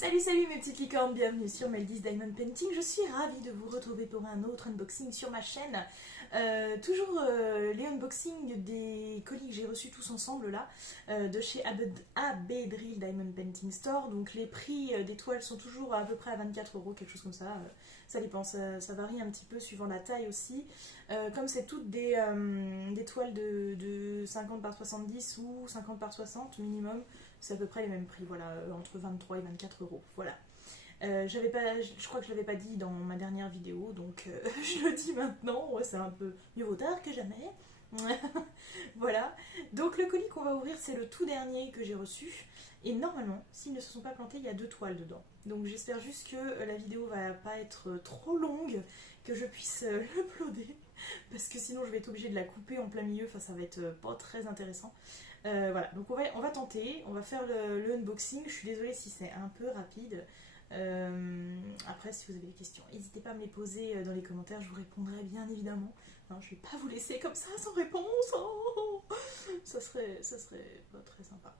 Salut mes petites licornes, bienvenue sur Meldy's Diamond Painting. Je suis ravie de vous retrouver pour un autre unboxing sur ma chaîne. Toujours les unboxings des colis que j'ai reçus tous ensemble là, de chez AB Drill Diamond Painting Store. Donc les prix des toiles sont toujours à peu près à 24 €, quelque chose comme ça. Ça dépend, ça varie un petit peu suivant la taille aussi. Comme c'est toutes des toiles de 50 par 70 ou 50 par 60 minimum, c'est à peu près les mêmes prix, voilà, entre 23 et 24 €. Voilà. Je crois que je ne l'avais pas dit dans ma dernière vidéo, donc je le dis maintenant. Ouais, c'est un peu mieux vaut tard que jamais. Voilà. Donc le colis qu'on va ouvrir, c'est le tout dernier que j'ai reçu. Et normalement, s'ils ne se sont pas plantés, il y a 2 toiles dedans. Donc j'espère juste que la vidéo va pas être trop longue, que je puisse l'uploader. Parce que sinon je vais être obligée de la couper en plein milieu, enfin ça va être pas très intéressant. Voilà, donc on va tenter, on va faire le unboxing. Je suis désolée si c'est un peu rapide. Après, si vous avez des questions, n'hésitez pas à me les poser dans les commentaires, je vous répondrai bien évidemment. Non, je vais pas vous laisser comme ça sans réponse. Oh, ça serait pas très sympa.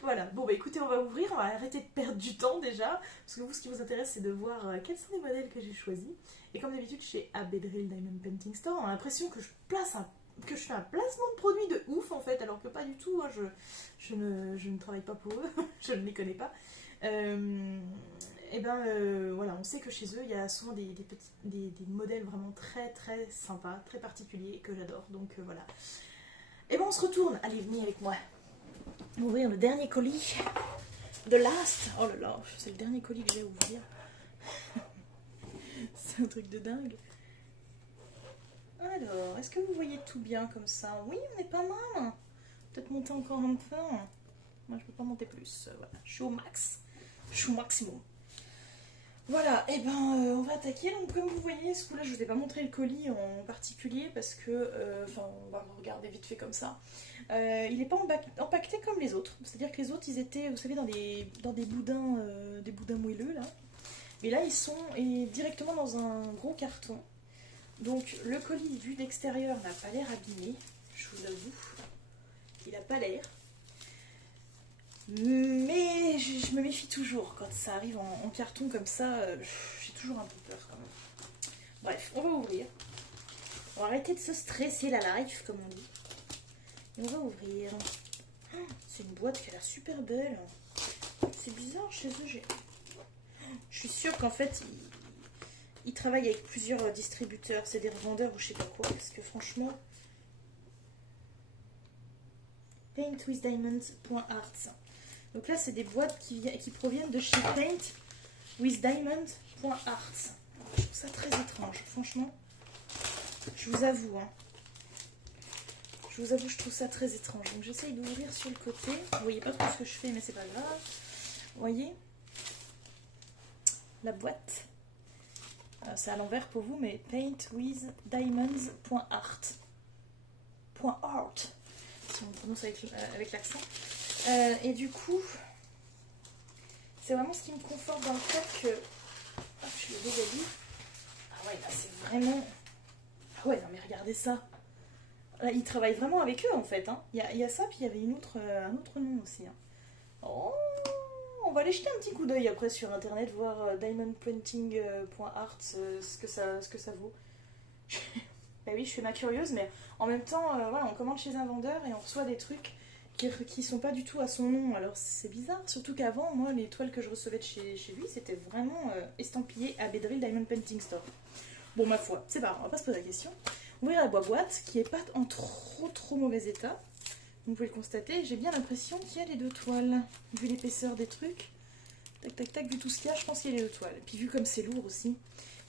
Voilà, bon bah écoutez, on va ouvrir, on va arrêter de perdre du temps déjà, parce que vous, ce qui vous intéresse, c'est de voir quels sont les modèles que j'ai choisis. Et comme d'habitude, chez AB Drill Diamond Painting Store, on a l'impression que je fais un placement de produit de ouf en fait, alors que pas du tout, hein, je ne travaille pas pour eux, je ne les connais pas. Voilà, on sait que chez eux il y a souvent des modèles vraiment très très sympas, très particuliers que j'adore, donc voilà. Et ben on se retourne, allez venez avec moi. On va ouvrir le dernier colis, The Last, oh là là, c'est le dernier colis que j'ai à ouvrir. C'est un truc de dingue. Alors, est-ce que vous voyez tout bien comme ça? Oui, on est pas mal. Peut-être monter encore un peu. Moi, je peux pas monter plus. Voilà, je suis au max. Je suis au maximum. Voilà, et on va attaquer. Donc, comme vous voyez, ce coup-là, je vous ai pas montré le colis en particulier parce que, on va regarder vite fait comme ça. Il n'est pas empaqueté comme les autres. C'est-à-dire que les autres, ils étaient, vous savez, dans des boudins moelleux là. Et là, ils sont directement dans un gros carton. Donc le colis vu d'extérieur n'a pas l'air abîmé, je vous avoue, il n'a pas l'air. Mais je me méfie toujours quand ça arrive en carton comme ça, j'ai toujours un peu peur quand même. Bref, on va ouvrir. On va arrêter de se stresser la life comme on dit. Et on va ouvrir. C'est une boîte qui a l'air super belle. C'est bizarre chez eux, je suis sûre qu'en fait ils travaillent avec plusieurs distributeurs, c'est des revendeurs ou je sais pas quoi, parce que franchement... paintwithdiamonds.art. Donc là, c'est des boîtes qui proviennent de chez paintwithdiamonds.art. Je trouve ça très étrange, franchement. Je vous avoue, hein. Je trouve ça très étrange. Donc j'essaye d'ouvrir sur le côté. Vous voyez pas trop ce que je fais, mais c'est pas grave. Vous voyez la boîte. C'est à l'envers pour vous, mais paintwithdiamonds.art. .art, si on prononce avec l'accent. Et du coup, c'est vraiment ce qui me conforte dans le fait que... Hop, je l'ai déjà dit. Ah ouais, là c'est vraiment... Ah ouais, non mais regardez ça. Là, ils travaillent vraiment avec eux en fait. Hein. Il y a ça, puis il y avait un autre nom aussi. Hein. Oh, on va aller jeter un petit coup d'œil après sur internet, voir diamondprinting.art ce que ça vaut. Ben oui, je fais ma curieuse, mais en même temps, voilà, on commande chez un vendeur et on reçoit des trucs qui sont pas du tout à son nom. Alors c'est bizarre, surtout qu'avant, moi, les toiles que je recevais de chez lui, c'était vraiment estampillé AB Drill Diamond Painting Store. Bon, ma foi, c'est pas grave, on va pas se poser la question. On va ouvrir la boîte qui est pas en trop mauvais état. Vous pouvez le constater, j'ai bien l'impression qu'il y a les 2 toiles. Vu l'épaisseur des trucs, tac tac tac, vu tout ce qu'il y a, je pense qu'il y a les 2 toiles. Et puis vu comme c'est lourd aussi,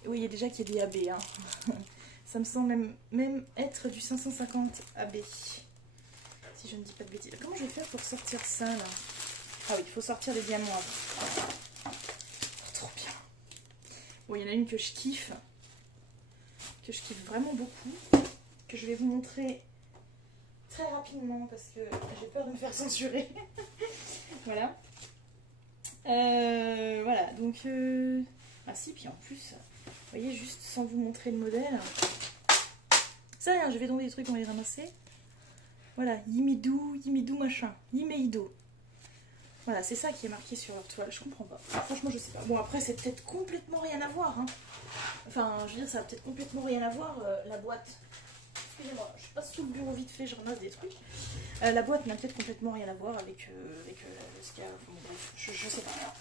et oui, il y a déjà qu'il y a des AB, hein. Ça me semble même être du 550 AB. Si je ne dis pas de bêtises. Comment je vais faire pour sortir ça là? Ah oui, il faut sortir des diamants. Oh, trop bien. Bon, il y en a une que je kiffe. Que je kiffe vraiment beaucoup. Que je vais vous montrer très rapidement parce que j'ai peur de me faire censurer. Voilà. Voilà, donc... Ah si, puis en plus, vous voyez, juste sans vous montrer le modèle... Ça rien, je vais tomber des trucs, on va les ramasser. Voilà, Yimidou machin, Yimeido. Voilà, c'est ça qui est marqué sur leur toile, je comprends pas. Franchement, je sais pas. Bon, après, c'est peut-être complètement rien à voir. Hein. Enfin, je veux dire, ça a peut-être complètement rien à voir, la boîte. Excusez-moi, je passe sous le bureau vite fait, je ramasse des trucs. La boîte n'a peut-être complètement rien à voir avec ce qu'il y a. Bon, bref, je sais pas.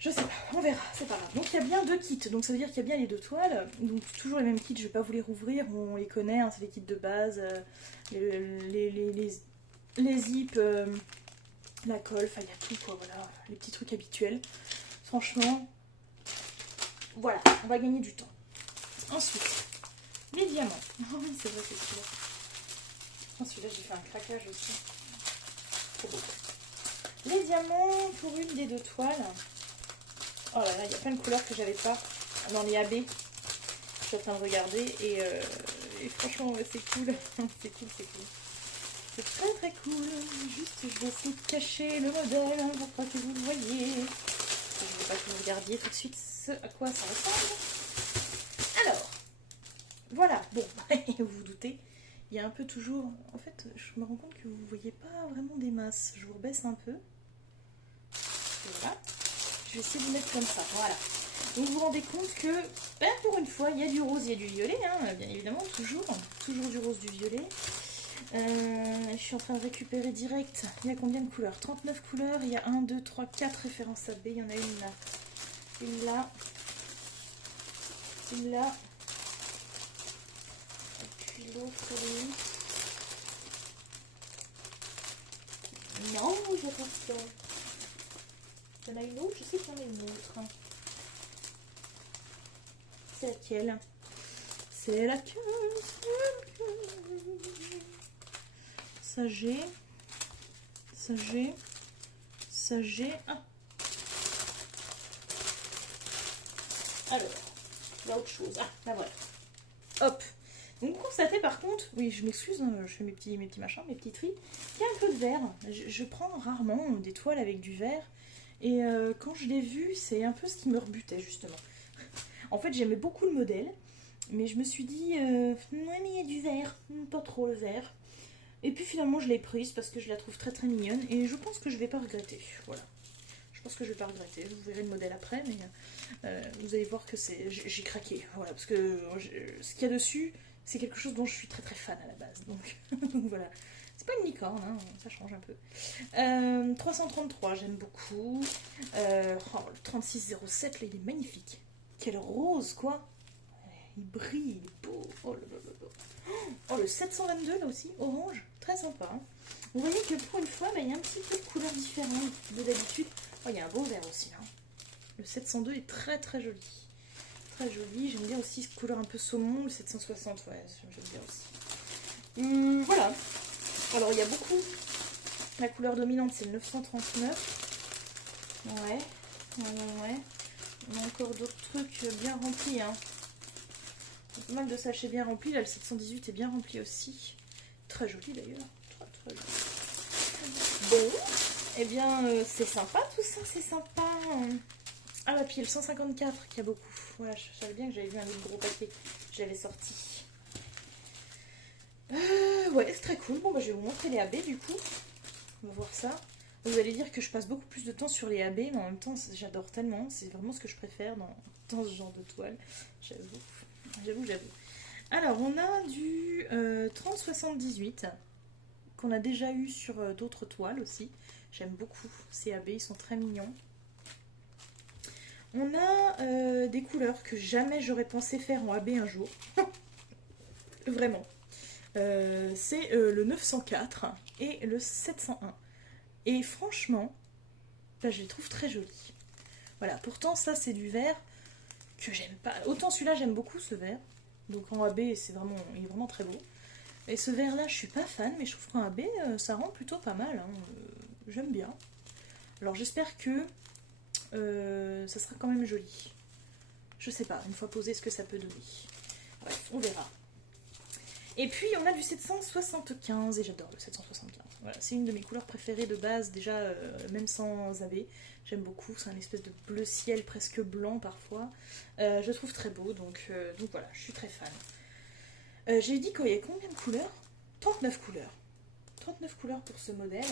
Je sais pas, on verra, c'est pas grave. Donc il y a bien 2 kits, donc ça veut dire qu'il y a bien les 2 toiles. Donc toujours les mêmes kits, je vais pas vous les rouvrir, on les connaît, hein, c'est les kits de base, les zips, la colle, enfin il y a tout quoi, voilà, les petits trucs habituels. Franchement, voilà, on va gagner du temps. Ensuite, les diamants. Oh oui, c'est vrai que celui-là. Oh, celui-là, j'ai fait un craquage aussi. Trop beau. Les diamants pour une des 2 toiles. Oh là là, il y a plein de couleurs que j'avais pas dans les AB. Je suis en train de regarder et franchement, ouais, c'est cool. C'est cool, c'est cool. C'est très très cool. Juste, je vais essayer de cacher le modèle hein, pour pas que vous le voyez. Je ne veux pas que vous regardiez tout de suite ce à quoi ça ressemble. Alors, voilà. Bon, vous vous doutez, il y a un peu toujours... En fait, je me rends compte que vous ne voyez pas vraiment des masses. Je vous rebaisse un peu. Voilà. Je vais essayer de vous mettre comme ça, voilà. Donc vous vous rendez compte que, ben, pour une fois, il y a du rose, il y a du violet, hein, bien évidemment, toujours du rose, du violet. Je suis en train de récupérer direct, il y a combien de couleurs? 39 couleurs, il y a 1, 2, 3, 4 références AB, il y en a une là, une là, une là, et puis l'autre, non, je vois pas ça. Il y en a une autre, je sais qu'il y en a une autre. C'est laquelle? C'est laquelle? Ça j'ai. Ça j'ai. Ça j'ai. Ah. Alors, là autre chose. Ah, là voilà. Hop. Donc vous constatez par contre, oui je m'excuse, hein, je fais mes petits machins, mes petits tris, il y a un peu de vert. Je prends rarement des toiles avec du vert. Et quand je l'ai vu, c'est un peu ce qui me rebutait justement. En fait, j'aimais beaucoup le modèle, mais je me suis dit, ouais, mais il y a du vert, pas trop le vert. Et puis finalement, je l'ai prise parce que je la trouve très très mignonne et je pense que je vais pas regretter. Voilà. Je pense que je vais pas regretter. Vous verrez le modèle après, mais vous allez voir que j'ai craqué. Voilà, parce que ce qu'il y a dessus, c'est quelque chose dont je suis très très fan à la base. Donc voilà. C'est pas une licorne, hein, ça change un peu. 333, j'aime beaucoup. Le 3607, là, il est magnifique. Quel rose, quoi. Il brille, il est beau. Oh là là là là. Oh, le 722, là aussi, orange. Très sympa. Hein. Vous voyez que pour une fois, bah, il y a un petit peu de couleurs différentes de d'habitude. Oh, il y a un beau vert aussi, là. Le 702 est très très joli. Très joli. J'aime bien aussi cette couleur un peu saumon. Le 760, ouais, j'aime bien aussi. Voilà. Alors, il y a beaucoup. La couleur dominante, c'est le 939. Ouais. Ouais. On a encore d'autres trucs bien remplis. Hein. Pas mal de sachets bien remplis. Là, le 718 est bien rempli aussi. Très joli d'ailleurs. Très, très joli. Bon. Eh bien, c'est sympa tout ça. C'est sympa. Ah, bah, puis le 154 qui a beaucoup. Voilà, je savais bien que j'avais vu un autre gros paquet. Je l'avais sorti. Ouais, c'est très cool. Bon, bah, je vais vous montrer les AB du coup. On va voir ça. Vous allez dire que je passe beaucoup plus de temps sur les AB, mais en même temps, j'adore tellement. C'est vraiment ce que je préfère dans ce genre de toile. J'avoue. Alors, on a du 3078 qu'on a déjà eu sur d'autres toiles aussi. J'aime beaucoup ces AB, ils sont très mignons. On a des couleurs que jamais j'aurais pensé faire en AB un jour. Vraiment. C'est le 904 et le 701. Et franchement, bah, je les trouve très jolis. Voilà, pourtant ça c'est du vert que j'aime pas. Autant celui-là j'aime beaucoup ce vert. Donc en AB il est vraiment très beau. Et ce vert là je suis pas fan, mais je trouve qu'en AB ça rend plutôt pas mal. Hein. J'aime bien. Alors j'espère que ça sera quand même joli. Je sais pas, une fois posé ce que ça peut donner. Bref, on verra. Et puis on a du 775 et j'adore le 775. Voilà, c'est une de mes couleurs préférées de base, déjà même sans AB. J'aime beaucoup, c'est un espèce de bleu ciel presque blanc parfois. Je trouve très beau, donc voilà, je suis très fan. J'ai dit qu'il y a combien de couleurs? 39 couleurs. 39 couleurs pour ce modèle.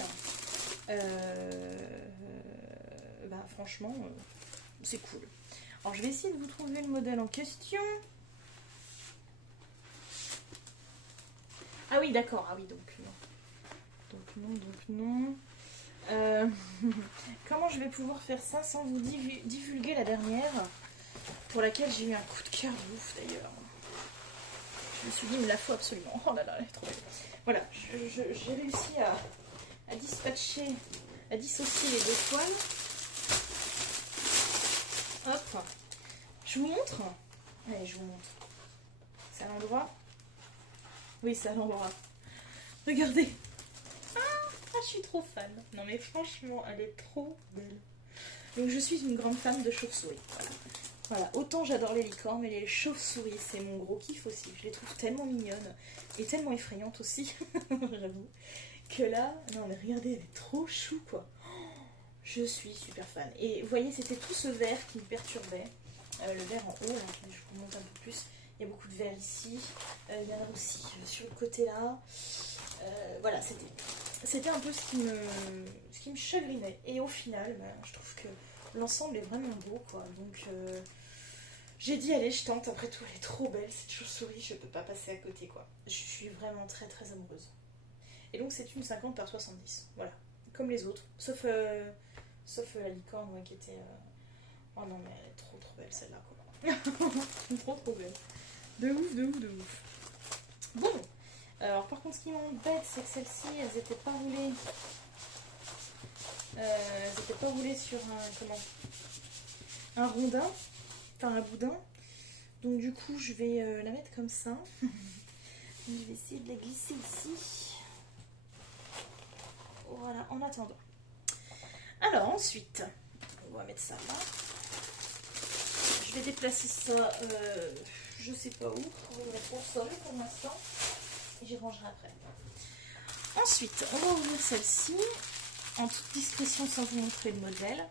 Bah, franchement, c'est cool. Alors je vais essayer de vous trouver le modèle en question. Ah oui, d'accord. Ah oui, donc non. Donc non. Comment je vais pouvoir faire ça sans vous divulguer la dernière, pour laquelle j'ai eu un coup de cœur de ouf d'ailleurs. Je me suis dit, il me la faut absolument. Oh là là, elle est trop belle. Voilà, j'ai réussi à dispatcher, à dissocier les deux toiles. Hop, je vous montre. Allez, je vous montre. C'est à l'endroit. Oui, c'est à l'endroit. Regardez. Ah, je suis trop fan. Non mais franchement, elle est trop belle. Donc je suis une grande fan de chauves-souris. Voilà, autant j'adore les licornes, mais les chauves-souris, c'est mon gros kiff aussi. Je les trouve tellement mignonnes et tellement effrayantes aussi, j'avoue. Que là, non mais regardez, elle est trop chou quoi. Je suis super fan. Et vous voyez, c'était tout ce vert qui me perturbait. Le vert en haut, là, je vous montre un peu plus. Il y a beaucoup de vert ici. Il y en a aussi sur le côté là. Voilà, c'était un peu ce qui me chagrinait. Et au final, bah, je trouve que l'ensemble est vraiment beau, quoi. Donc, j'ai dit, allez, je tente. Après tout, elle est trop belle, cette chauve-souris. Je peux pas passer à côté, quoi. Je suis vraiment très, très amoureuse. Et donc, c'est une 50 par 70. Voilà. Comme les autres. Sauf la licorne, ouais, qui était... Oh non, mais elle est trop, trop belle, celle-là, quoi. Trop, trop belle. De ouf, de ouf, de ouf. Bon. Alors, par contre, ce qui m'embête, c'est que celles-ci, elles n'étaient pas roulées. Elles n'étaient pas roulées sur un rondin, enfin un boudin. Donc, du coup, je vais la mettre comme ça. Je vais essayer de la glisser ici. Voilà, en attendant. Alors, ensuite, on va mettre ça là. Je vais déplacer ça, je sais pas où. On va mettre au sol pour l'instant. Et j'y rangerai après. Ensuite, on va ouvrir celle-ci en toute discrétion sans vous montrer le modèle.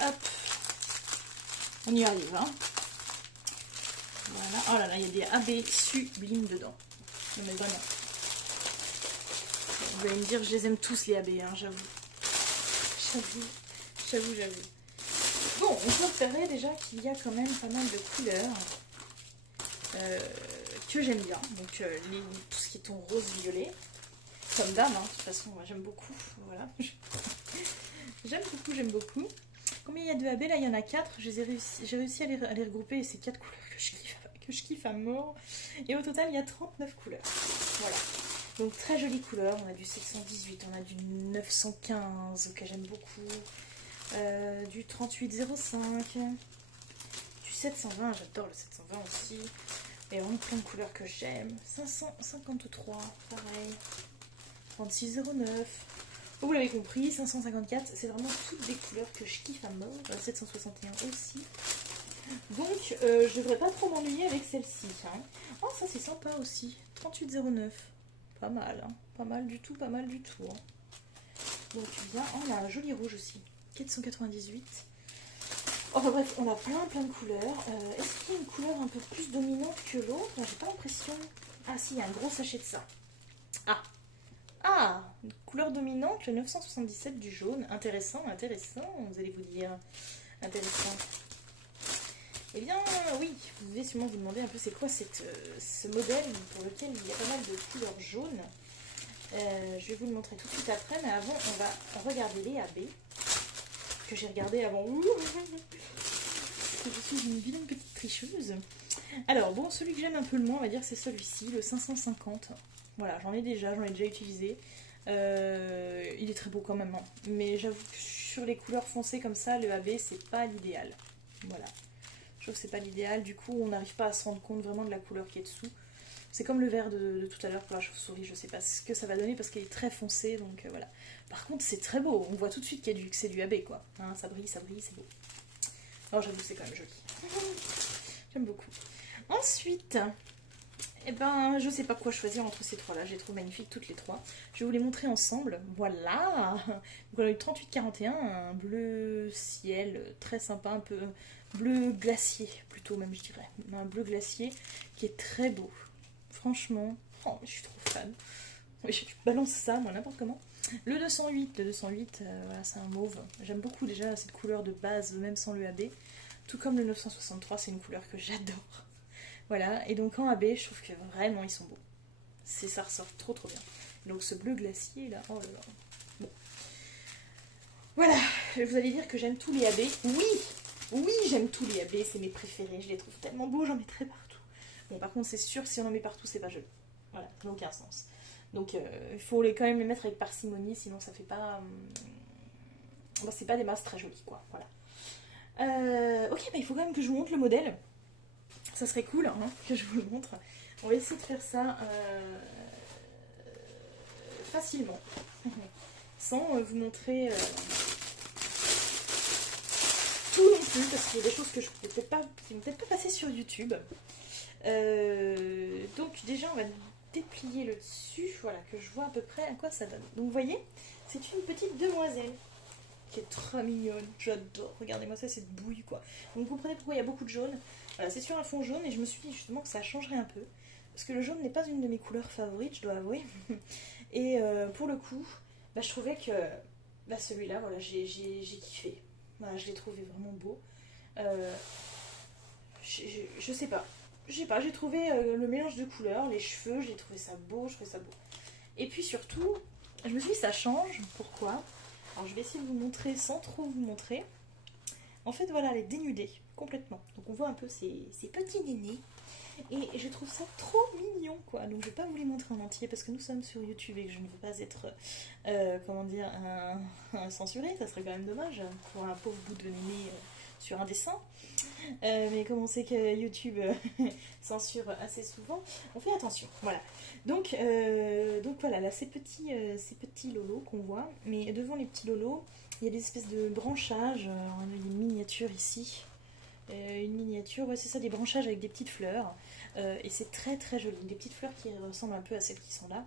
Hop, on y arrive. Hein. Voilà. Oh là là, il y a des AB sublimes dedans. Non mais vraiment. Vous allez me dire, je les aime tous les AB, hein, j'avoue. J'avoue. Bon, on peut observer déjà qu'il y a quand même pas mal de couleurs que j'aime bien. Donc tout ce qui est ton rose-violet, comme dame, hein, de toute façon, moi j'aime beaucoup. Voilà. J'aime beaucoup. Combien il y a de AB? Là, il y en a 4. J'ai réussi à les regrouper et c'est 4 couleurs que je kiffe à mort. Et au total, il y a 39 couleurs. Voilà. Donc très jolie couleur, on a du 718, on a du 915 que j'aime beaucoup, du 3805, du 720, j'adore le 720 aussi, et vraiment plein de couleurs que j'aime, 553, pareil, 3609, vous l'avez compris, 554, c'est vraiment toutes des couleurs que je kiffe à mort, 761 aussi. Donc je devrais pas trop m'ennuyer avec celle-ci. Hein. Oh ça c'est sympa aussi, 3809. Pas mal, hein. Pas mal du tout. Hein. Donc bien, oh, on a un joli rouge aussi, 498. Enfin bref, on a plein de couleurs. Est-ce qu'il y a une couleur un peu plus dominante que l'autre? J'ai pas l'impression. Ah si, il y a un gros sachet de ça. Ah, une couleur dominante, le 977 du jaune. Intéressant, vous allez vous dire. Intéressant. Eh bien oui, vous devez sûrement vous demander un peu c'est quoi ce modèle pour lequel il y a pas mal de couleurs jaunes. Je vais vous le montrer tout de suite après, mais avant on va regarder les AB que j'ai regardé avant. Je suis une vilaine petite tricheuse. Alors bon, celui que j'aime un peu le moins, on va dire c'est celui-ci, le 550. Voilà, j'en ai déjà utilisé. Il est très beau quand même, hein. Mais j'avoue que sur les couleurs foncées comme ça, le AB c'est pas l'idéal. Voilà. Je trouve que c'est pas l'idéal, du coup on n'arrive pas à se rendre compte vraiment de la couleur qui est dessous. C'est comme le vert de tout à l'heure pour la chauve-souris, je sais pas ce que ça va donner parce qu'il est très foncé, donc voilà. Par contre c'est très beau, on voit tout de suite que c'est du AB quoi. Hein, ça brille, c'est beau. Alors j'avoue que c'est quand même joli. J'aime beaucoup. Ensuite, Eh ben, je sais pas quoi choisir entre ces trois-là. Je les trouve magnifiques toutes les trois. Je vais vous les montrer ensemble. Voilà. Voilà, le 3841, un bleu ciel très sympa, un peu bleu glacier plutôt même je dirais. Un bleu glacier qui est très beau. Franchement, oh, je suis trop fan. Je balance ça, moi, n'importe comment. Le 208, voilà, c'est un mauve. J'aime beaucoup déjà cette couleur de base, même sans le AB. Tout comme le 963, c'est une couleur que j'adore. Voilà, et donc en AB, je trouve que vraiment ils sont beaux. Ça ressort trop trop bien. Donc ce bleu glacier là, oh là là. Bon. Voilà, vous allez dire que j'aime tous les AB. Oui, oui, j'aime tous les AB, c'est mes préférés. Je les trouve tellement beaux, j'en mettrai partout. Bon, par contre, c'est sûr, si on en met partout, c'est pas joli. Voilà, ça n'a aucun sens. Donc il faut quand même les mettre avec parcimonie, sinon ça fait pas. Bon, c'est pas des masses très jolies, quoi. Voilà. Ok, bah, il faut quand même que je vous montre le modèle. Ça serait cool hein, que je vous le montre. On va essayer de faire ça facilement. Sans vous montrer tout non plus, parce qu'il y a des choses que je ne peux pas, qui ne vont peut-être pas passer sur YouTube. Donc déjà, on va déplier le dessus, voilà, que je vois à peu près à quoi ça donne. Donc vous voyez, c'est une petite demoiselle qui est très mignonne, j'adore. Regardez-moi ça, cette bouille quoi. Donc vous comprenez pourquoi il y a beaucoup de jaune. Voilà, c'est sur un fond jaune et je me suis dit justement que ça changerait un peu. Parce que le jaune n'est pas une de mes couleurs favorites, je dois avouer. Et pour le coup, bah, je trouvais que bah, celui-là, voilà, j'ai kiffé. Voilà, je l'ai trouvé vraiment beau. Je sais pas. Je sais pas, j'ai trouvé le mélange de couleurs, les cheveux, j'ai trouvé ça beau, je trouvais ça beau. Et puis surtout, je me suis dit ça change. Pourquoi? Alors je vais essayer de vous montrer sans trop vous montrer. En fait, voilà, elle est dénudée, complètement. Donc on voit un peu ses petits nénés. Et je trouve ça trop mignon, quoi. Donc je vais pas vous les montrer en entier parce que nous sommes sur YouTube et que je ne veux pas être, comment dire, un censuré. Ça serait quand même dommage pour un pauvre bout de néné sur un dessin. Mais comme on sait que YouTube censure assez souvent, on fait attention. Voilà. Donc voilà, là ces petits lolos qu'on voit. Mais devant les petits lolos, il y a des espèces de branchages. On a une miniature ici. Une miniature, ouais, c'est ça, des branchages avec des petites fleurs. Et c'est très très joli. Des petites fleurs qui ressemblent un peu à celles qui sont là.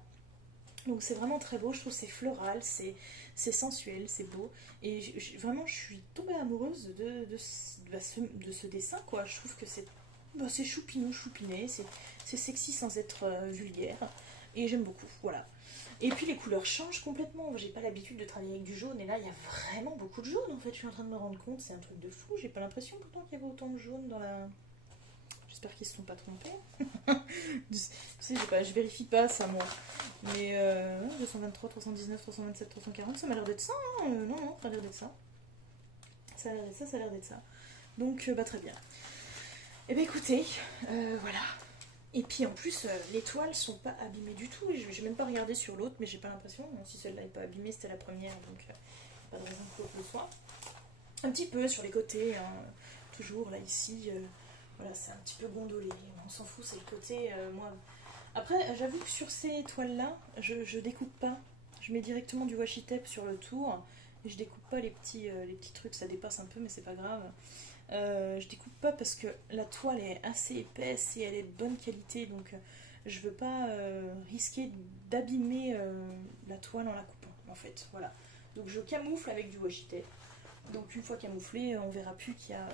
Donc c'est vraiment très beau, je trouve c'est floral, c'est sensuel, c'est beau. Et vraiment je suis tombée amoureuse de ce dessin, quoi. Je trouve que c'est choupinou, choupiné, c'est sexy sans être vulgaire. Et j'aime beaucoup, voilà. Et puis les couleurs changent complètement. J'ai pas l'habitude de travailler avec du jaune, et là il y a vraiment beaucoup de jaune en fait. Je suis en train de me rendre compte, c'est un truc de fou. J'ai pas l'impression pourtant qu'il y avait autant de jaune dans la. J'espère qu'ils se sont pas trompés. Je vérifie pas ça moi. Mais 223, 319, 327, 340, ça m'a l'air d'être ça. Hein. Non, ça a l'air d'être ça. Ça a l'air d'être ça, ça a l'air d'être ça. Donc bah très bien. Et bien écoutez, voilà. Et puis en plus, les toiles sont pas abîmées du tout. J'ai même pas regardé sur l'autre, mais j'ai pas l'impression. Si celle-là n'est pas abîmée, c'était la première, donc pas de raison que l'autre le soit. Un petit peu sur les côtés, hein, toujours là ici. Voilà, c'est un petit peu gondolé. On s'en fout, c'est le côté. Moi. Après, j'avoue que sur ces toiles-là, je découpe pas. Je mets directement du washi tape sur le tour. Et je découpe pas les petits trucs, ça dépasse un peu, mais c'est pas grave. Je découpe pas parce que la toile est assez épaisse et elle est de bonne qualité, donc je veux pas risquer d'abîmer la toile en la coupant, en fait. Voilà. Donc je camoufle avec du washi tape. Donc une fois camouflé, on verra plus qu'il y a.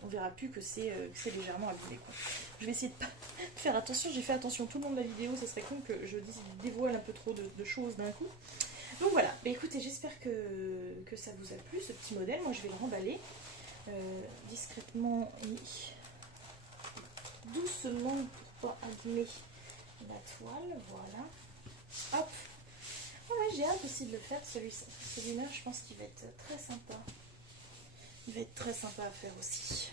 On verra plus que c'est légèrement abîmé, quoi. Je vais essayer de pas faire attention, j'ai fait attention tout le long de la vidéo, ça serait con que je dévoile un peu trop de choses d'un coup. Donc voilà, bah, écoutez, j'espère que ça vous a plu, ce petit modèle. Moi je vais le remballer discrètement et doucement pour pas abîmer la toile, voilà. Hop. Ouais, j'ai hâte aussi de le faire, celui-là, je pense qu'il va être très sympa. Il va être très sympa à faire aussi.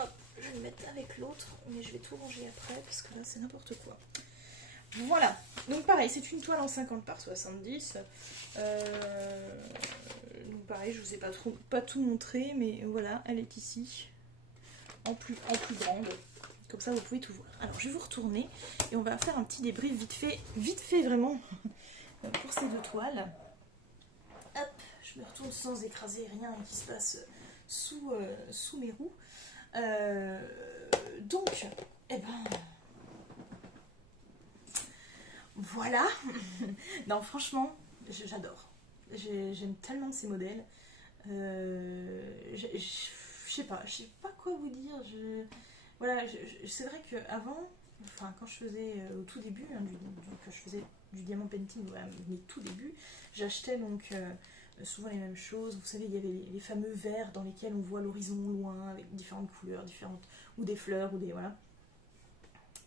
Hop, je vais le mettre avec l'autre, mais je vais tout ranger après parce que là c'est n'importe quoi. Voilà, donc pareil, c'est une toile en 50 par 70. Donc pareil, je vous ai pas tout montré, mais voilà, elle est ici, en plus grande. Comme ça vous pouvez tout voir. Alors je vais vous retourner et on va faire un petit débrief vite fait vraiment, pour ces deux toiles. Hop, je me retourne sans écraser rien qui se passe sous mes roues. Donc, eh ben, voilà. Non, franchement, j'adore. J'aime tellement ces modèles. Je sais pas, quoi vous dire. Voilà, c'est vrai qu'avant, enfin quand je faisais au tout début, hein, que je faisais du diamant painting, voilà, mes tout débuts, j'achetais donc souvent les mêmes choses. Vous savez, il y avait les fameux verres dans lesquels on voit l'horizon loin, avec différentes couleurs, différentes, ou des fleurs, ou des voilà.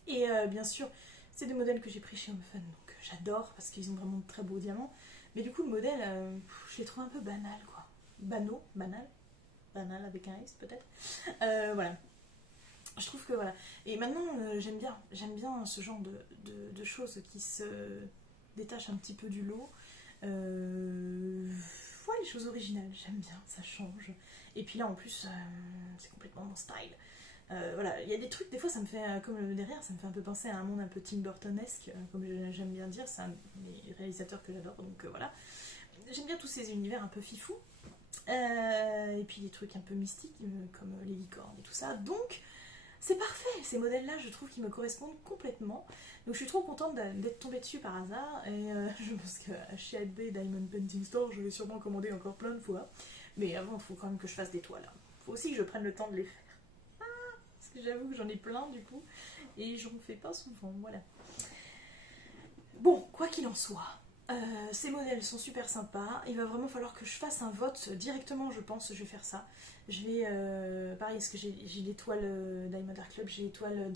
Et bien sûr, c'est des modèles que j'ai pris chez Home Fun, donc j'adore parce qu'ils ont vraiment de très beaux diamants. Mais du coup, le modèle, je les trouve un peu banal, quoi. Banal, avec un S peut-être. Voilà. Je trouve que voilà. Et maintenant, j'aime bien ce genre de choses qui se détachent un petit peu du lot. Voilà, les choses originales, j'aime bien, ça change. Et puis là, en plus, c'est complètement mon style. Voilà, il y a des trucs, des fois, ça me fait, comme le derrière, ça me fait un peu penser à un monde un peu Tim Burtonesque, comme j'aime bien dire, c'est un des réalisateurs que j'adore, donc voilà. J'aime bien tous ces univers un peu fifou. Et puis des trucs un peu mystiques, comme les licornes et tout ça. Donc, c'est parfait, ces modèles-là, je trouve qu'ils me correspondent complètement. Donc je suis trop contente d'être tombée dessus par hasard. Et je pense que chez HB Diamond Painting Store, je vais sûrement commander encore plein de fois. Mais avant, il faut quand même que je fasse des toiles. Il faut aussi que je prenne le temps de les faire. Parce que j'avoue que j'en ai plein du coup. Et j'en fais pas souvent, voilà. Bon, quoi qu'il en soit, ces modèles sont super sympas. Il va vraiment falloir que je fasse un vote directement, je pense. Je vais faire ça. Je vais, pareil, parce que j'ai l'étoile Diamond Art Club, j'ai l'étoile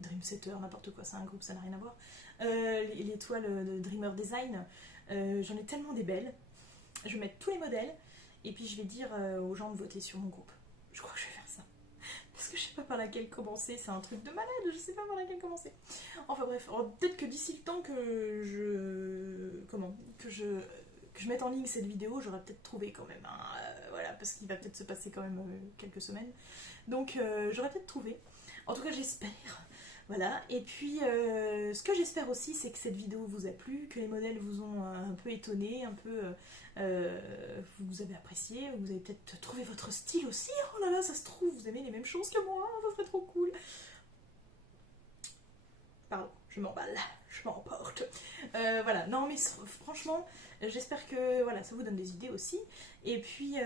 Dreamsetter, n'importe quoi, c'est un groupe, ça n'a rien à voir. L'étoile de Dreamer Design, j'en ai tellement des belles. Je vais mettre tous les modèles et puis je vais dire aux gens de voter sur mon groupe. Je crois que je vais faire ça. Parce que je sais pas par laquelle commencer, c'est un truc de malade, je sais pas par laquelle commencer. Enfin bref, peut-être que d'ici le temps que je mette en ligne cette vidéo, j'aurai peut-être trouvé quand même, hein, voilà, parce qu'il va peut-être se passer quand même quelques semaines. Donc j'aurai peut-être trouvé. En tout cas, j'espère. Voilà, et puis ce que j'espère aussi, c'est que cette vidéo vous a plu, que les modèles vous ont un peu étonné, un peu vous avez apprécié, vous avez peut-être trouvé votre style aussi. Oh là là, ça se trouve, vous aimez les mêmes choses que moi, ça serait trop cool. Pardon, je m'emballe, je m'emporte. Voilà, non mais franchement, j'espère que voilà, ça vous donne des idées aussi. Et puis,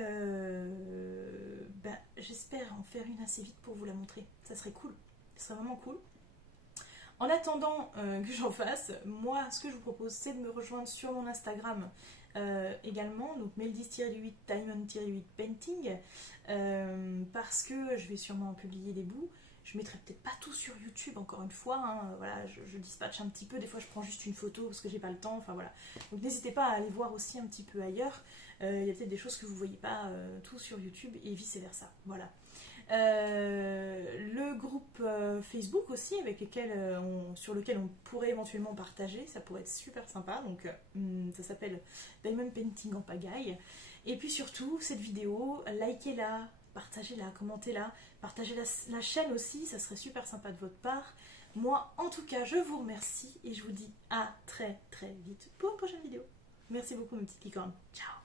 j'espère en faire une assez vite pour vous la montrer. Ça serait cool, ça serait vraiment cool. En attendant que j'en fasse, moi, ce que je vous propose, c'est de me rejoindre sur mon Instagram également, donc Meldis-8 Diamond-8 Painting, parce que je vais sûrement en publier des bouts. Je mettrai peut-être pas tout sur YouTube, encore une fois, hein, voilà, je dispatche un petit peu, des fois je prends juste une photo parce que j'ai pas le temps, enfin voilà. Donc n'hésitez pas à aller voir aussi un petit peu ailleurs, il y a peut-être des choses que vous voyez pas tout sur YouTube et vice versa, voilà. Le groupe Facebook aussi sur lequel on pourrait éventuellement partager, ça pourrait être super sympa, donc ça s'appelle Diamond Painting en pagaille. Et puis surtout cette vidéo, likez-la, partagez-la, commentez-la, partagez la chaîne aussi, ça serait super sympa de votre part. Moi en tout cas je vous remercie et je vous dis à très très vite pour une prochaine vidéo. Merci beaucoup mes petites licornes, ciao.